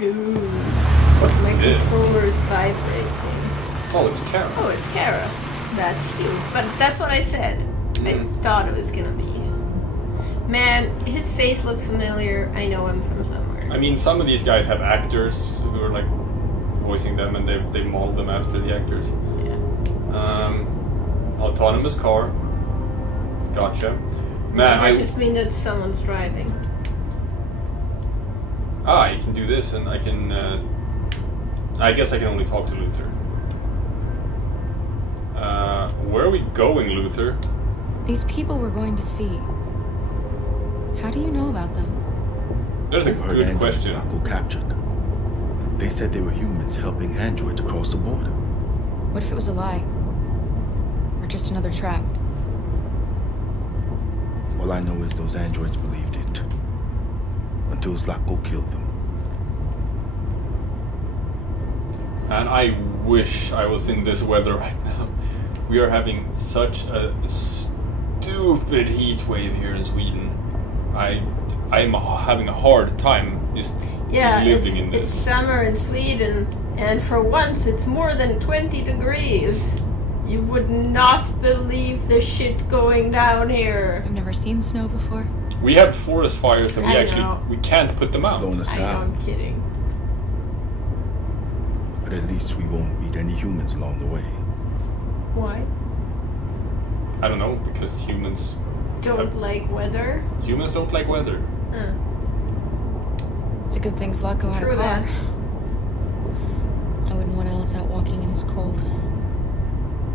Ooh. What's My this? controller's vibrating. Oh, it's Kara. Oh, it's Kara. That's you. But that's what I said. I thought it was gonna be. Man, his face looks familiar. I know him from somewhere. I mean, some of these guys have actors who are like voicing them, and they mold them after the actors. Yeah. Autonomous car. Gotcha. Man, I just mean that someone's driving. I can do this, and I can. I guess I can only talk to Luther. Where are we going, Luther? These people we're going to see. How do you know about them? There's a Heard good androids question. Sako captured. They said they were humans helping androids across the border. What if it was a lie? Or just another trap? All I know is those androids believed it. Until Zlako killed them. And I wish I was in this weather right now. We are having such a stupid heat wave here in Sweden. I'm having a hard time just living in this. It's summer in Sweden, and for once it's more than 20 degrees. You would not believe the shit going down here. I've never seen snow before. We have forest fires and I we can't put them out. Slowing us I know, down. I'm kidding. But at least we won't meet any humans along the way. Why? I don't know, because humans Don't like weather? don't like weather. It's a good thing Zlatko had a True car. that. I wouldn't want Alice out walking in this cold.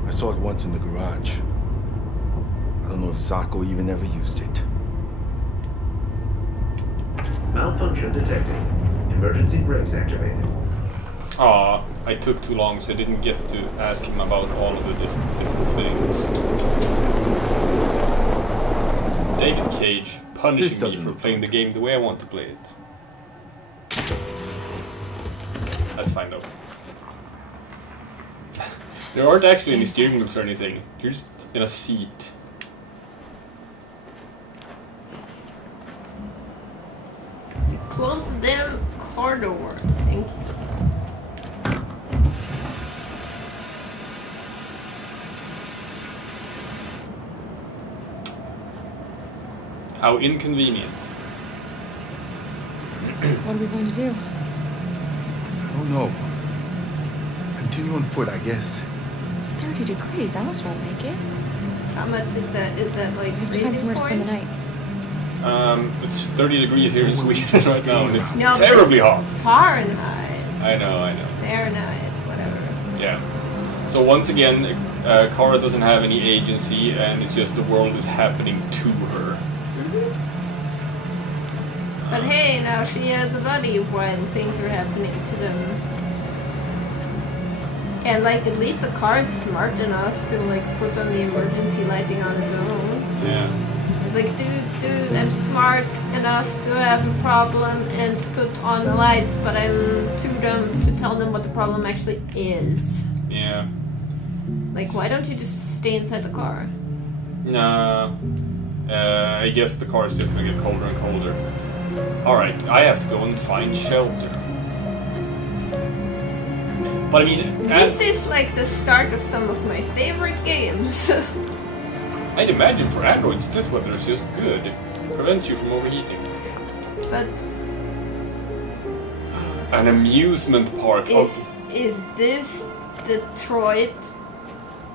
I saw it once in the garage. I don't know if Zako even ever used it. Malfunction detected. Emergency brakes activated. Aw, I took too long, so I didn't get to ask him about all of the different things. David Cage punishing me for playing the game the way I want to play it. That's fine though. There aren't actually any steering wheels or anything. You're just in a seat. Close the damn car door. Thank you. How inconvenient. What are we going to do? I don't know. Continue on foot, I guess. It's 30 degrees. Alice won't make it. How much is that? Is that like We have to find somewhere to spend the night. It's 30 degrees here in Sweden right now, and it's No, terribly hot. Fahrenheit. I know. Fahrenheit, whatever. Yeah. So once again, Kara doesn't have any agency, and it's just the world is happening to her. But hey, now she has a buddy while things are happening to them. And like, at least the car is smart enough to like put on the emergency lighting on its own. Yeah. It's like, dude, I'm smart enough to have a problem and put on the lights, but I'm too dumb to tell them what the problem actually is. Yeah. Like, why don't you just stay inside the car? Nah. I guess the car is just gonna get colder and colder. Alright, I have to go and find shelter. But I mean... This is like the start of some of my favorite games. I'd imagine for androids this weather is just good. Prevents you from overheating. But... An amusement park. Is this Detroit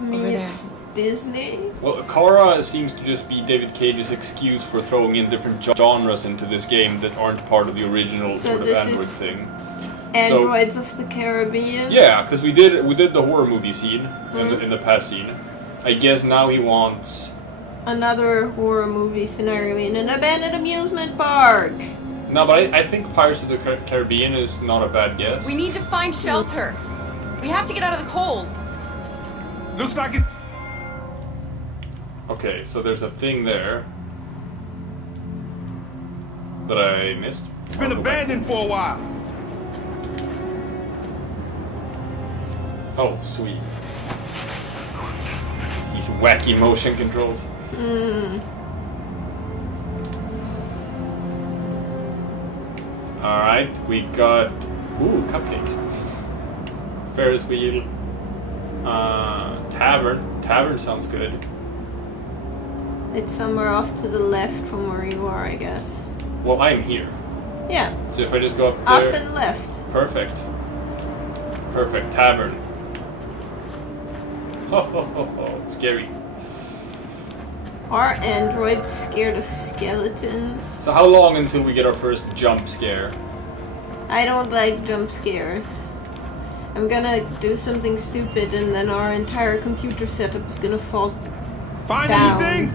meets Disney? Well, Kara seems to just be David Cage's excuse for throwing in different genres into this game that aren't part of the original sort of Android thing. Androids of the Caribbean? Yeah, because we did the horror movie scene in the past scene. I guess now he wants another horror movie scenario in an abandoned amusement park. No, but I think Pirates of the Caribbean is not a bad guess. We need to find shelter. We have to get out of the cold. Looks like it. Okay, so there's a thing there that I missed. It's been abandoned for a while. Oh, sweet. These wacky motion controls. Alright, we got Ooh, cupcakes. Ferris wheel. Tavern. Tavern sounds good. It's somewhere off to the left from where you are, I guess. Well, I'm here. Yeah. So if I just go up there... Up and left. Perfect. Perfect. Tavern. Ho ho ho ho. Scary. Are androids scared of skeletons? So how long until we get our first jump scare? I don't like jump scares. I'm gonna do something stupid and then our entire computer setup is gonna fall Find down. anything?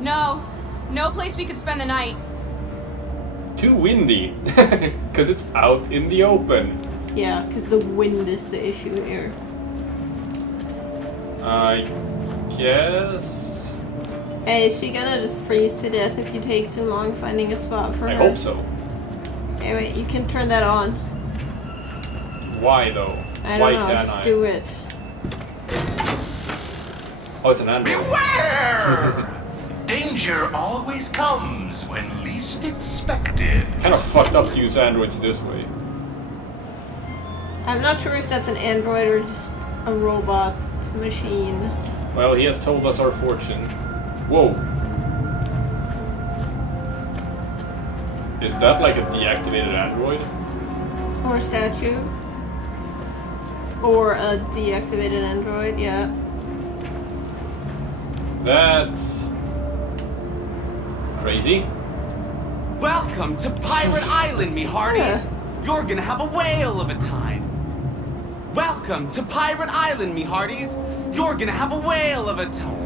No. No place we could spend the night. Too windy. Because it's out in the open. Yeah, because the wind is the issue here. I guess... Hey, is she gonna just freeze to death if you take too long finding a spot for her? I hope so. Hey, wait, you can turn that on. Why though? I don't Why know, can't just I? do it. Oh, it's an android. Beware! Danger always comes when least expected. Kind of fucked up to use androids this way. I'm not sure if that's an android or just a robot machine. Well, he has told us our fortune. Whoa. Is that like a deactivated android? Or a statue. Or a deactivated android, yeah. That's... crazy. Welcome to Pirate Island, me hearties. You're gonna have a whale of a time. Welcome to Pirate Island, me hearties. You're gonna have a whale of a time.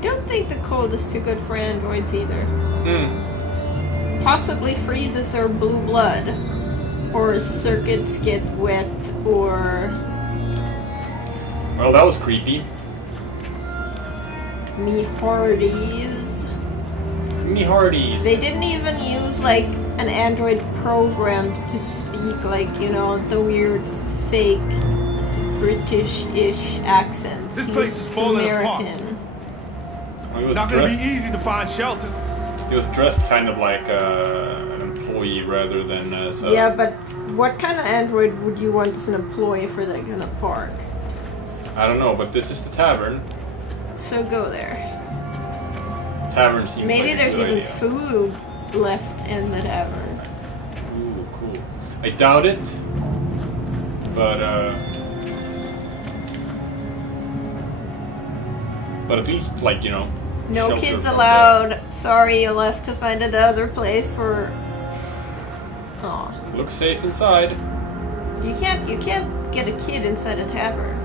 Don't think the cold is too good for androids either. Hmm. Possibly freezes their blue blood. Or circuits get wet, or... Well, that was creepy. me hearties. Me hearties. They didn't even use like an android programmed to speak like, you know, the weird fake British-ish accents. This place He's is falling apart. American. Well, he It's was not gonna be dressed- easy to find shelter. He was dressed kind of like an employee rather than as a... Yeah, but what kind of android would you want as an employee for that kind of park? I don't know, but this is the tavern. So go there. Tavern seems Maybe like a there's good even idea. food left in the tavern. Ooh, cool. I doubt it, but at least, like, you know, No shelter kids from allowed. Sorry, you'll have to find another place for... Aw. that. Look safe inside. You can't get a kid inside a tavern.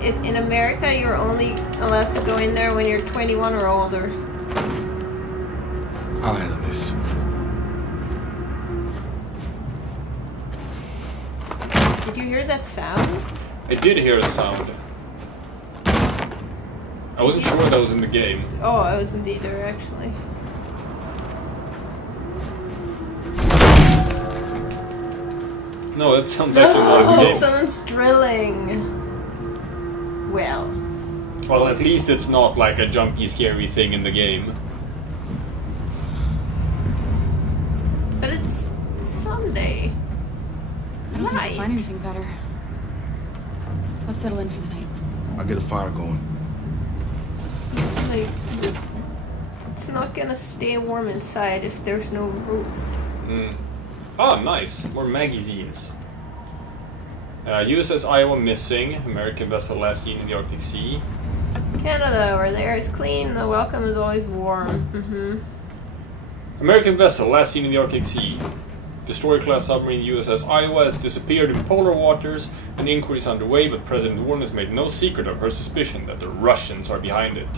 It's in America, you're only allowed to go in there when you're 21 or older. I'll handle this. Did you hear that sound? I did hear a sound. I wasn't sure that was in the game. Oh, I wasn't either, actually. No, that sounds actually not in the Oh, game. someone's drilling. Well, Well, at least it's not like a jumpy, scary thing in the game. but it's Sunday. I don't think Right. we'll find anything better. Let's settle in for the night. I'll get a fire going. Like, it's not gonna stay warm inside if there's no roof. Ah, nice. More magazines. USS Iowa missing. American vessel last seen in the Arctic Sea. Canada, where the air is clean, the welcome is always warm. American vessel last seen in the Arctic Sea. Destroyer-class submarine USS Iowa has disappeared in polar waters. An inquiry is underway, but President Warren has made no secret of her suspicion that the Russians are behind it.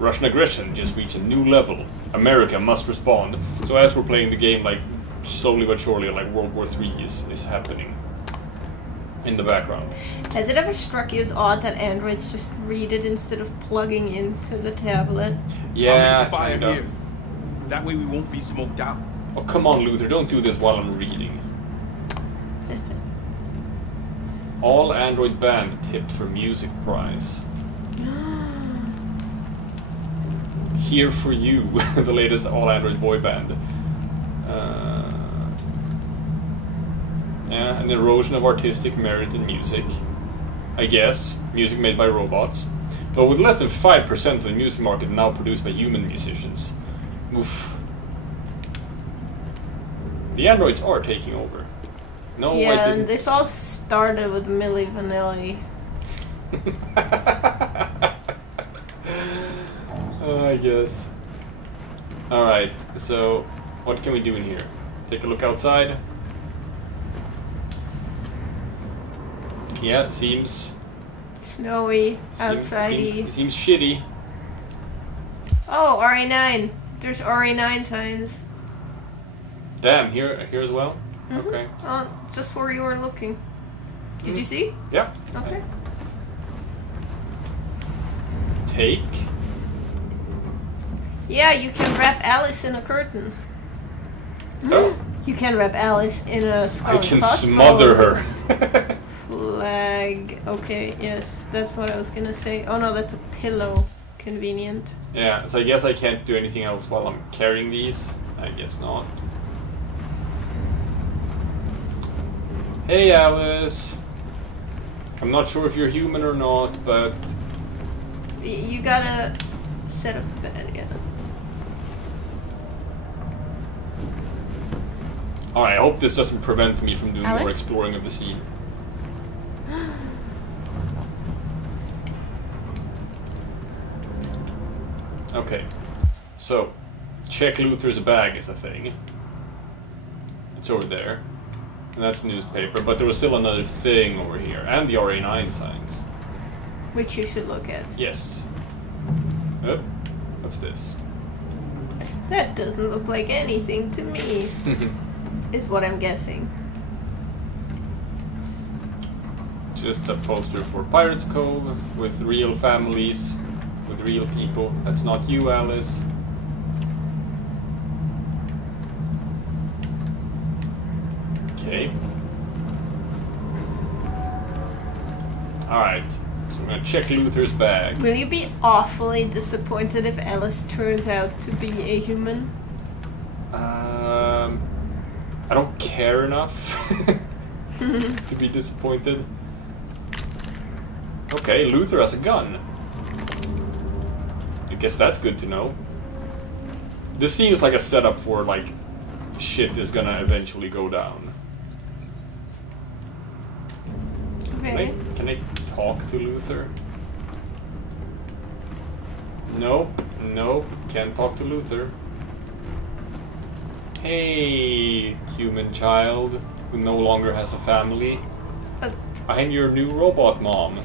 Russian aggression just reached a new level. America must respond. So as we're playing the game, like, slowly but surely, like, World War III is happening in the background. Has it ever struck you as odd that androids just read it instead of plugging into the tablet? Yeah, I'll make the fire kinda. here. That way we won't be smoked out. Oh, come on, Luther, don't do this while I'm reading. All Android band tipped for music prize. Here for you, the latest all Android boy band. Yeah, an erosion of artistic merit in music. I guess. Music made by robots. But with less than 5% of the music market now produced by human musicians. Oof. The androids are taking over. No, yeah, I didn't. and this all started with Milli Vanilli. I guess. Alright, so what can we do in here? Take a look outside. Yeah, it seems Snowy, outside-y. It seems shitty. Oh, RA9. There's RA9 signs. Damn, here as well? Mhm. Okay. Oh, just where you were looking. Did you see? Yeah. Okay. Take. Yeah, you can wrap Alice in a curtain. Oh. You can wrap Alice in a skull. I and can crossbones. smother her. Flag. Okay, yes, that's what I was gonna say. Oh no, that's a pillow. Convenient. Yeah, so I guess I can't do anything else while I'm carrying these. I guess not. Hey Alice. I'm not sure if you're human or not, but... You gotta set up a bed, yeah. Alright, I hope this doesn't prevent me from doing more Alice? exploring of the scene. Okay, so check Luther's bag is a thing. It's over there. And that's newspaper, but there was still another thing over here. And the RA9 signs. Which you should look at. Yes. Oh, what's this? That doesn't look like anything to me, is what I'm guessing. Just a poster for Pirates Cove with real families, with real people. That's not you, Alice. Okay. Alright, so I'm gonna check Luther's bag. Will you be awfully disappointed if Alice turns out to be a human? I don't care enough to be disappointed. Okay, Luther has a gun. I guess that's good to know. This seems like a setup for, like, shit is gonna eventually go down. Okay. Can I talk to Luther? Nope, nope, can't talk to Luther. Hey, human child who no longer has a family. I'm your new robot mom.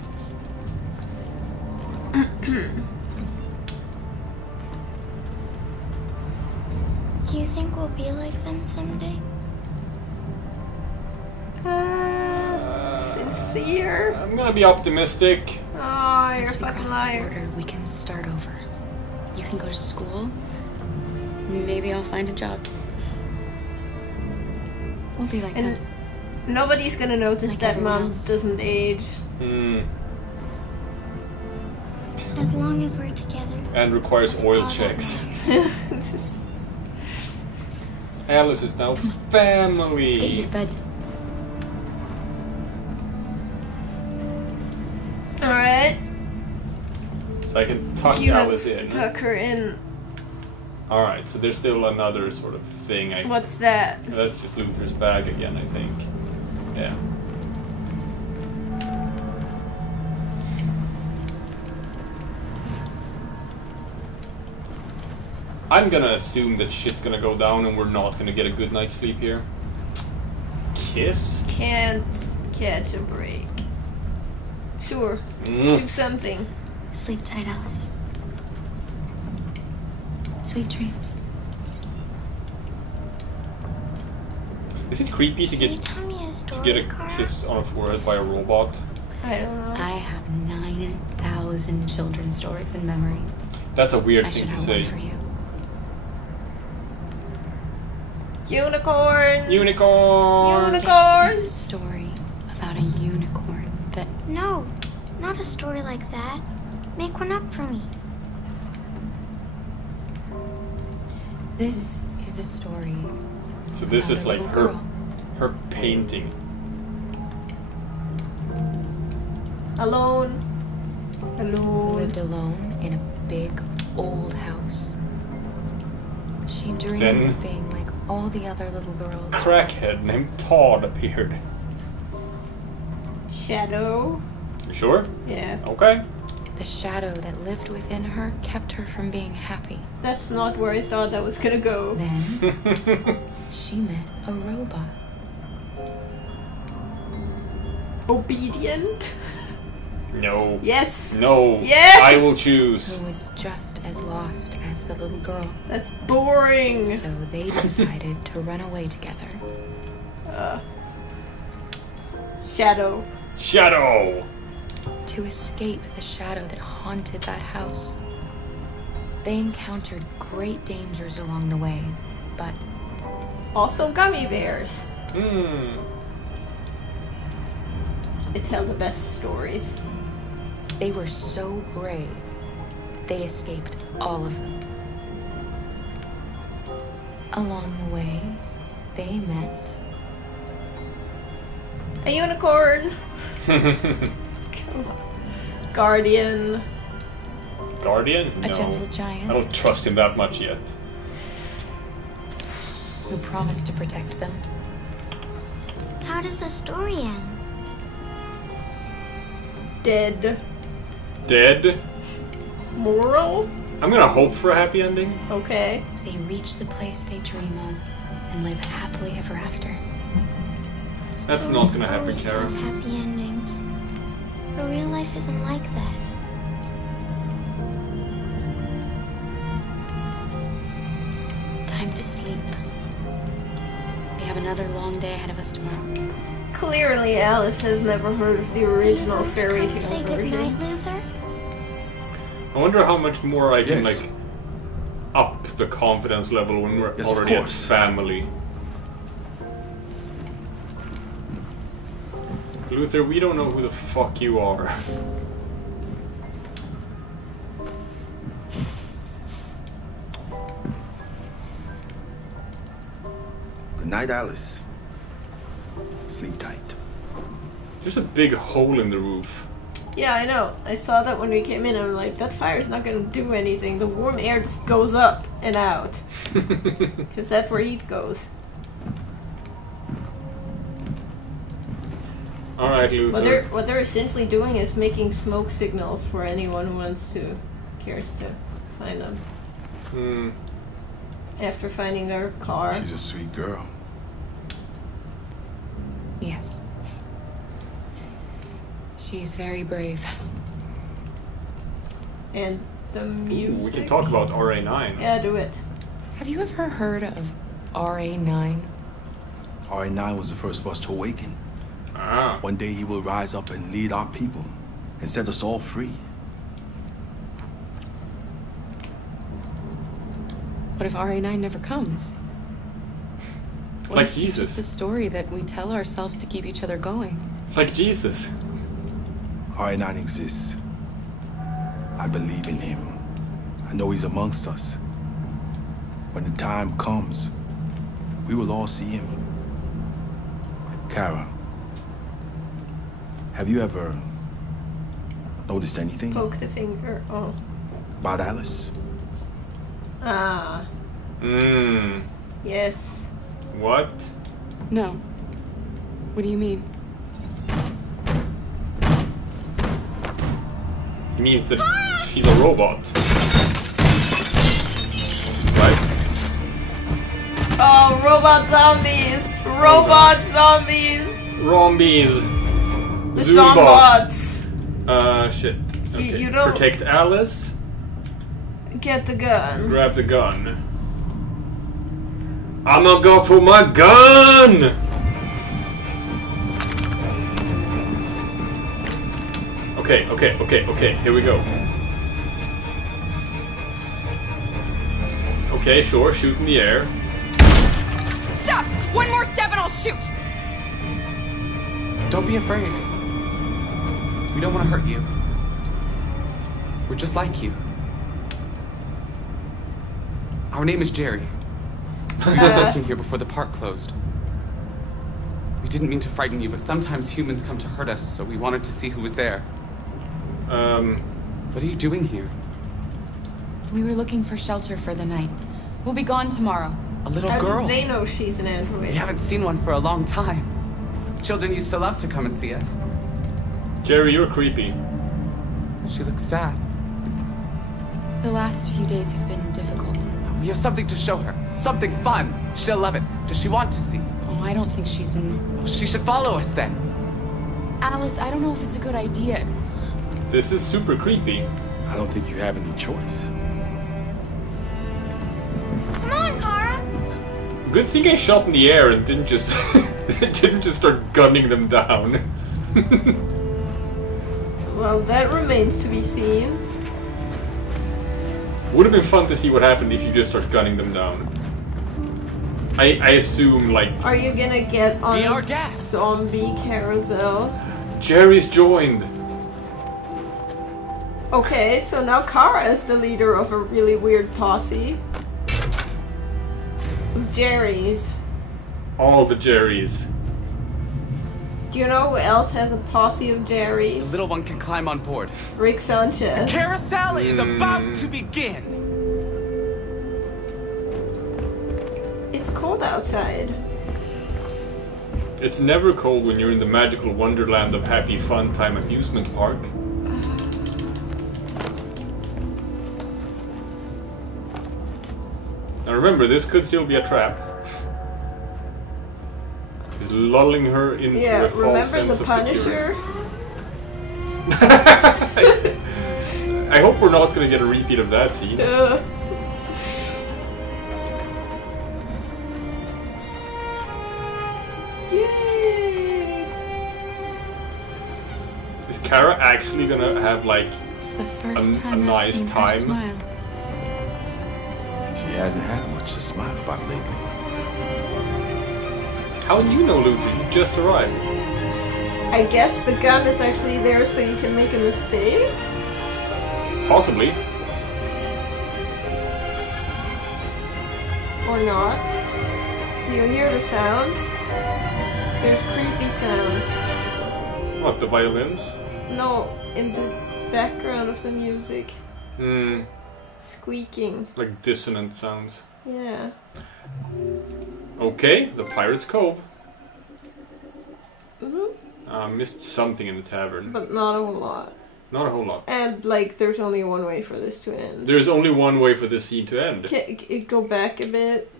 Do you think we'll be like them someday? Sincere? I'm gonna be optimistic. Oh, you're a Once we fucking cross the liar. border, we can start over. You can go to school. Maybe I'll find a job. We'll be like And that. nobody's gonna notice Like that everyone mom else. doesn't age. As long as we're together. And requires oil all that checks. matters. Alice is now Let's get you family. to bed. Alright. So I can tuck You Alice have to in. tuck her in. Alright, so there's still another sort of thing. What's that? That's just Luther's bag again, I think. Yeah. I'm gonna assume that shit's gonna go down and we're not gonna get a good night's sleep here. Kiss? Can't catch a break. Sure. Do something. Sleep tight, Alice. Sweet dreams. Is it creepy to Can you get tell me a to story, get a Cara? kiss on a forehead by a robot? I don't know. I have 9,000 children's stories in memory. That's a weird I thing should to have say. one for you. Unicorns! Unicorn! This Unicorns! is a story about a unicorn that No, not a story like that. Make one up for me. This is a story So this about is a like little her girl. her painting Alone. Who Alone. lived alone in a big, old house. She dreamed Then- of being like all the other little girls. Crackhead named Todd appeared. Shadow. You sure? Yeah. Okay. The shadow that lived within her kept her from being happy. That's not where I thought that was gonna go. Then she met a robot. Obedient. No. Yes. No. Yes! I will choose. Who was just as lost as the little girl. That's boring. So they decided to run away together. Shadow. Shadow. To escape the shadow that haunted that house. They encountered great dangers along the way, but Also gummy bears. Hmm. They tell the best stories. they were so brave that they escaped all of them. Along the way, they met A unicorn. Come on. Guardian. Guardian? a No. gentle I giant don't trust him that much yet. who promised to protect them. How does the story end? Dead. Dead? Moral. I'm gonna hope for a happy ending. Okay. They reach the place they dream of and live happily ever after. That's not Stories gonna happen, always Kara. have happy endings. But real life isn't like that. Time to sleep. We have another long day ahead of us tomorrow. Clearly, Alice has never heard of the original Come fairy say tale goodnight, versions. Luther. I wonder how much more I can, Yes. like, up the confidence level when we're Yes, of already at course. family. Luther, we don't know who the fuck you are. Good night, Alice. Sleep tight. There's a big hole in the roof. Yeah, I know. I saw that when we came in. I'm like, that fire's not gonna do anything. The warm air just goes up and out. Because that's where heat goes. Alright, Luther. What they're essentially doing is making smoke signals for anyone who cares to find them. Hmm. After finding their car. She's a sweet girl. Yes. She's very brave. And the music. We can talk about RA9. Yeah, do it. Have you ever heard of RA9? RA9 was the first of us to awaken. Ah. One day he will rise up and lead our people and set us all free. What if RA9 never comes? What Like if it's Jesus. just a story that we tell ourselves to keep each other going? Like Jesus. RA9 exists. I believe in him. I know he's amongst us. When the time comes, we will all see him. Kara, have you ever noticed anything Poke the finger. Oh. about Alice? Ah. Mmm. Yes. What? No. What do you mean? He means that she's a robot. Right? Oh, robot zombies! Robot zombies! Rombies. The Zombots. Zombots! Shit. Okay. You don't- Protect Alice. Get the gun. Grab the gun. I'm gonna go for my gun! Okay, here we go. Okay, sure, shoot in the air. Stop! One more step and I'll shoot! Don't be afraid. We don't want to hurt you. We're just like you. Our name is Jerry. We were working here before the park closed. We didn't mean to frighten you, but sometimes humans come to hurt us, so we wanted to see who was there. What are you doing here? We were looking for shelter for the night. We'll be gone tomorrow. A little How girl. do they know she's an android? We haven't seen one for a long time. Children used to love to come and see us. Jerry, you're creepy. She looks sad. The last few days have been difficult. We have something to show her. Something fun. She'll love it. Does she want to see? Oh, I don't think she's in... Well, she should follow us then. Alice, I don't know if it's a good idea. This is super creepy. I don't think you have any choice. Come on, Kara. Good thing I shot in the air and didn't just didn't just start gunning them down. Well, that remains to be seen. Would have been fun to see what happened if you just start gunning them down. I assume, like... Are you gonna get on Be our a guest. zombie carousel? Jerry's joined. Okay, so now Kara is the leader of a really weird posse. Of Jerry's. All the Jerrys. Do you know who else has a posse of The Jerry's? little one can climb on board. Rick Sanchez. Carousel is about to begin. It's cold outside. It's never cold when you're in the magical wonderland of Happy Fun Time Amusement Park. Now remember, this could still be a trap. He's lulling her into a false remember sense the of Punisher? security. I hope we're not gonna get a repeat of that scene. Yay! Is Kara actually gonna have like It's the first a time I've nice seen her time? smile. She hasn't had much to smile about lately. How do you know, Luther? You just arrived. I guess the gun is actually there so you can make a mistake? Possibly. Or not? Do you hear the sounds? There's creepy sounds. What, the violins? No, in the background of the music. Hmm, Squeaking. like dissonant sounds. Yeah. Okay, the Pirate's Cove. Mm-hmm. Missed something in the tavern. But not a whole lot. Not a whole lot. And, like, there's only one way for this to end. There's only one way for this scene to end. Go back a bit.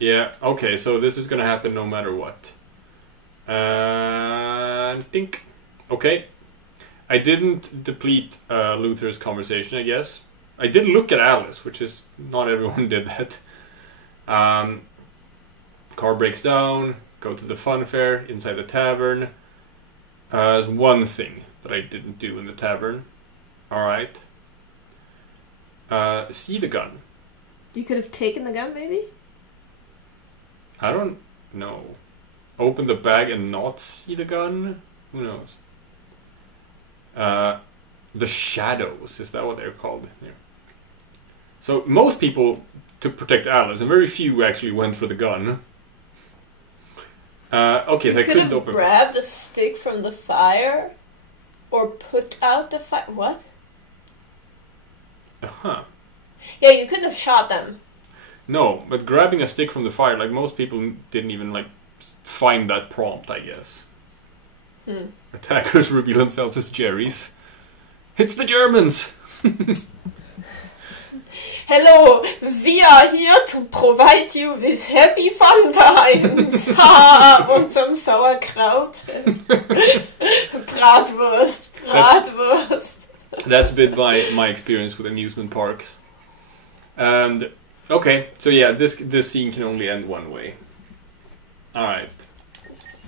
Yeah, okay, so this is gonna happen no matter what. Think. Okay. I didn't deplete Luther's conversation, I guess. I did look at Alice, which is... not everyone did that. Car breaks down, go to the fun fair, inside the tavern. There's one thing that I didn't do in the tavern. Alright. See the gun. You could have taken the gun, maybe? I don't know. Open the bag and not see the gun? Who knows? The shadows, is that what they're called? Yeah. So most people to protect Alice, and very few actually went for the gun. Okay, so I couldn't open. Grabbed a stick from the fire, or put out the fire. What? Uh-huh. Yeah, you could have shot them. No, but grabbing a stick from the fire, like most people didn't even like find that prompt, I guess. Attackers reveal themselves as Jerry's. It's the Germans! Hello, we are here to provide you with happy fun times. Ha! Und some sauerkraut. Bratwurst. That's been my experience with amusement parks. And okay, so yeah, this scene can only end one way. Alright.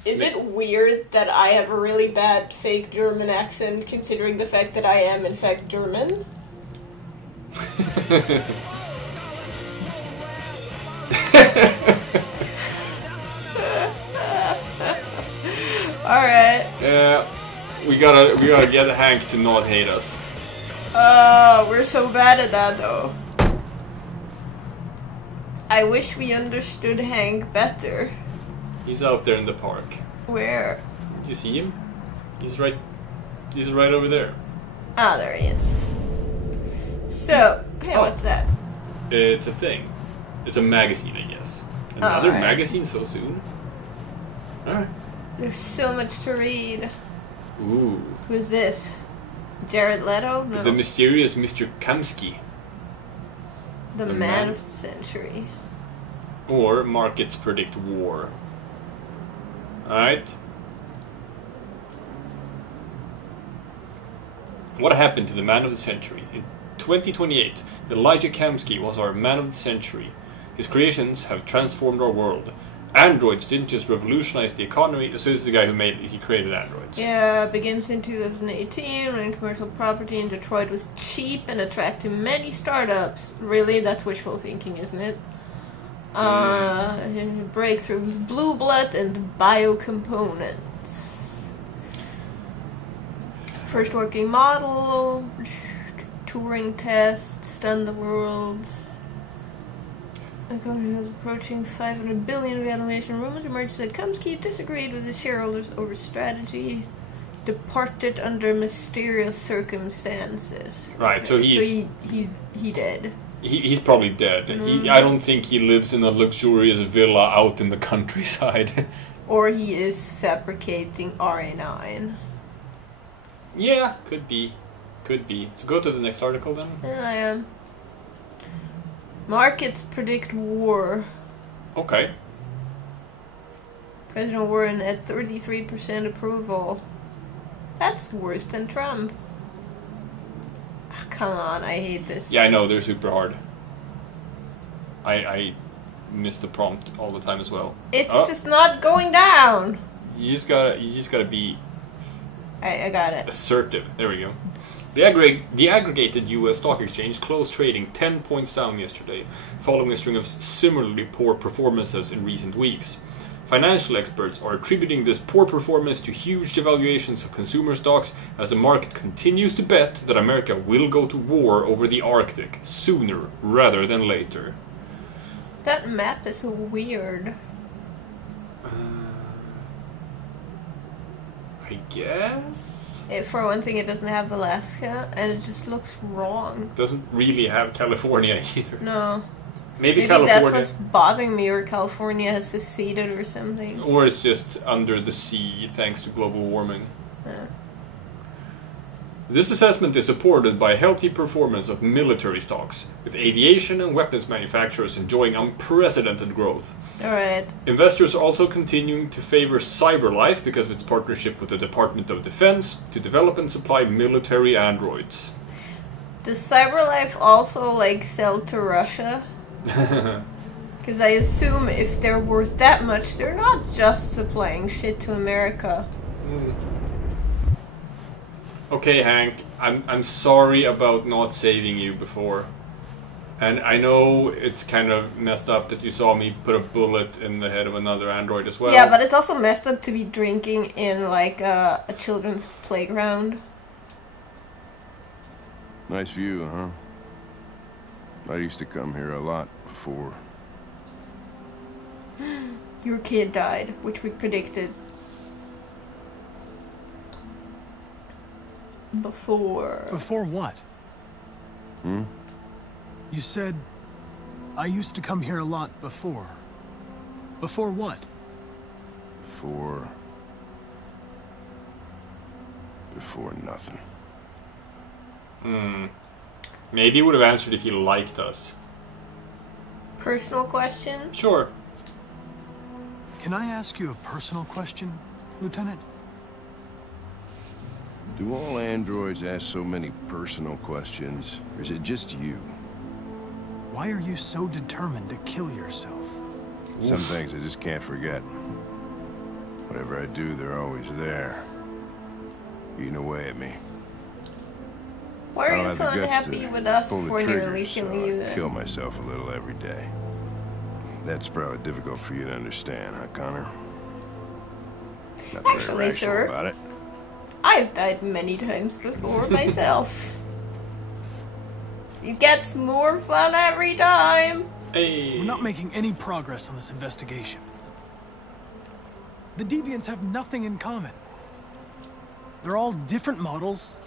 Is it weird that I have a really bad fake German accent, considering the fact that I am in fact German? Alright. Yeah, we gotta get Hank to not hate us. We're so bad at that though. I wish we understood Hank better. He's out there in the park. Where? Do you see him? He's right over there. Ah, there he is. So, hey, what's that? It's a thing. It's a magazine, I guess. Another Alright. magazine so soon? Alright. There's so much to read. Ooh. Who's this? Jared Leto? No. The mysterious Mr. Kamsky. The man of the century. Or markets predict war. Alright. What happened to the man of the century? In 2028, Elijah Kamsky was our man of the century. His creations have transformed our world. Androids didn't just revolutionize the economy, so this is the guy he created androids. Yeah, begins in 2018 when commercial property in Detroit was cheap and attracted many startups. Really? That's wishful thinking, isn't it? Breakthroughs, blue blood and biocomponents. First working model, Turing test, stun the world. The company was approaching 500 billion valuation. Rumors emerged that Kamsky disagreed with his shareholders over strategy, departed under mysterious circumstances. Right, so he dead. He's probably dead. I don't think he lives in a luxurious villa out in the countryside. Or he is fabricating RA9. Yeah, could be. Could be. So go to the next article then. And I am. Markets predict war. Okay. President Warren at 33% approval. That's worse than Trump. Ah, come on, I hate this. Yeah, I know, they're super hard. I miss the prompt all the time as well. It's just not going down. You just gotta be I got it. assertive. There we go. The aggregated U.S. stock exchange closed trading 10 points down yesterday, following a string of similarly poor performances in recent weeks. Financial experts are attributing this poor performance to huge devaluations of consumer stocks as the market continues to bet that America will go to war over the Arctic sooner rather than later. That map is weird. I guess? For one thing, it doesn't have Alaska, and it just looks wrong. Doesn't really have California either. No. Maybe that's California, what's bothering me, or California has seceded or something. or it's just under the sea thanks to global warming. Yeah. This assessment is supported by healthy performance of military stocks, with aviation and weapons manufacturers enjoying unprecedented growth. Alright. Investors are also continuing to favor CyberLife because of its partnership with the Department of Defense to develop and supply military androids. Does CyberLife also, sell to Russia? Because I assume if they're worth that much, they're not just supplying shit to America. Okay, Hank, I'm sorry about not saving you before. And I know it's kind of messed up that you saw me put a bullet in the head of another android as well. Yeah, but it's also messed up to be drinking in, a children's playground. Nice view, huh? I used to come here a lot before. Your kid died, which we predicted. Before. Before what? You said, I used to come here a lot before. Before what? Before nothing. Maybe he would have answered if he liked us. Personal question? Sure. Can I ask you a personal question, Lieutenant? Do all androids ask so many personal questions, or is it just you? Why are you so determined to kill yourself? Some things I just can't forget. Whatever I do, they're always there, eating away at me. Why I are don't you have so the guts unhappy to with us pull the for trigger, nearly so killing you I then? kill myself a little every day. That's probably difficult for you to understand, huh, Connor? Nothing Actually, very rational sir, about it. I've died many times before myself. It gets more fun every time. Hey. We're not making any progress on this investigation. The deviants have nothing in common. They're all different models,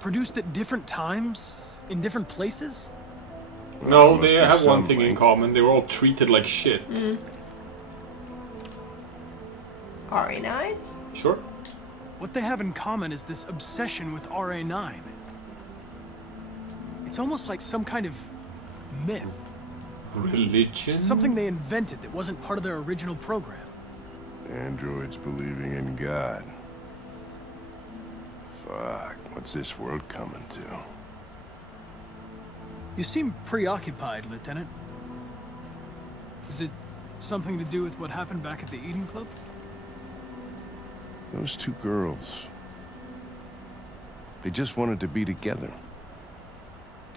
produced at different times, in different places? No, they have one thing in common. They were all treated like shit. RA9? Sure. What they have in common is this obsession with RA9. It's almost like some kind of myth. Religion? Something they invented that wasn't part of their original program. Androids believing in God. Fuck, what's this world coming to? You seem preoccupied, Lieutenant. Is it something to do with what happened back at the Eden Club? Those two girls. They just wanted to be together.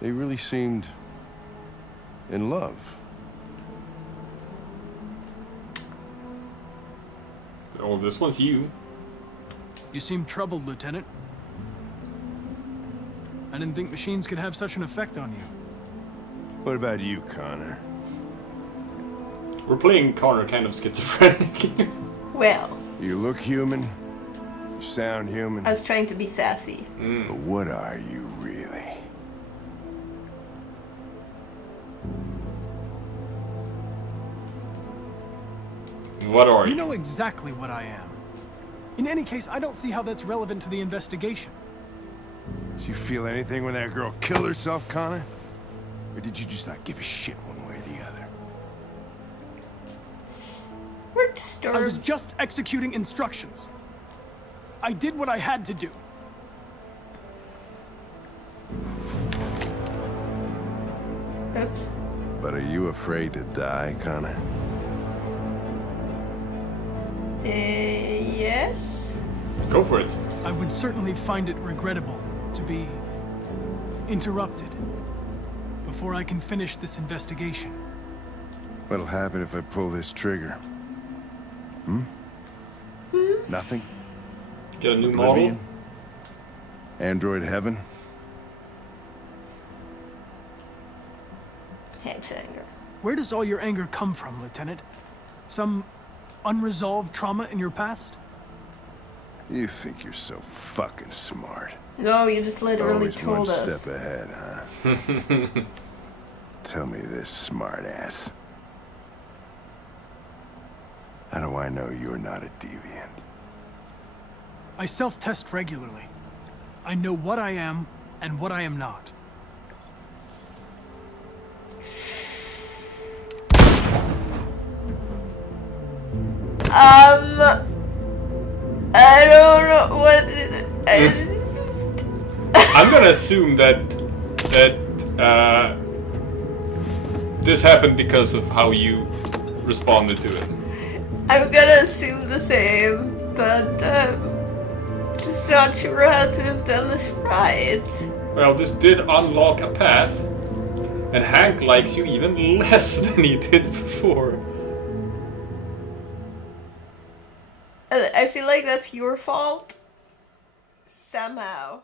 They really seemed in love. Oh, this one's you. You seem troubled, Lieutenant. I didn't think machines could have such an effect on you. What about you, Connor? We're playing Connor kind of schizophrenic. Well. You look human. You sound human. I was trying to be sassy. But what are you really? What are you? You know exactly what I am. In any case, I don't see how that's relevant to the investigation. Did you feel anything when that girl killed herself, Connor? Or did you just not give a shit one way or the other? We're disturbed. I was just executing instructions. I did what I had to do. Oops. But are you afraid to die, Connor? Yes. Go for it. I would certainly find it regrettable to be interrupted before I can finish this investigation. What'll happen if I pull this trigger? Nothing? Get a new Oblivion? model? Android heaven? Hank's anger. Where does all your anger come from, Lieutenant? Some unresolved trauma in your past? You think you're so fucking smart. No, you just literally Always told one us. step ahead, huh? Tell me this, smartass. How do I know you're not a deviant? I self-test regularly. I know what I am and what I am not. I don't know what. I'm gonna assume that this happened because of how you responded to it. I'm gonna assume the same, but just not sure how to have done this right. Well, this did unlock a path, and Hank likes you even less than he did before. I feel like that's your fault. Somehow.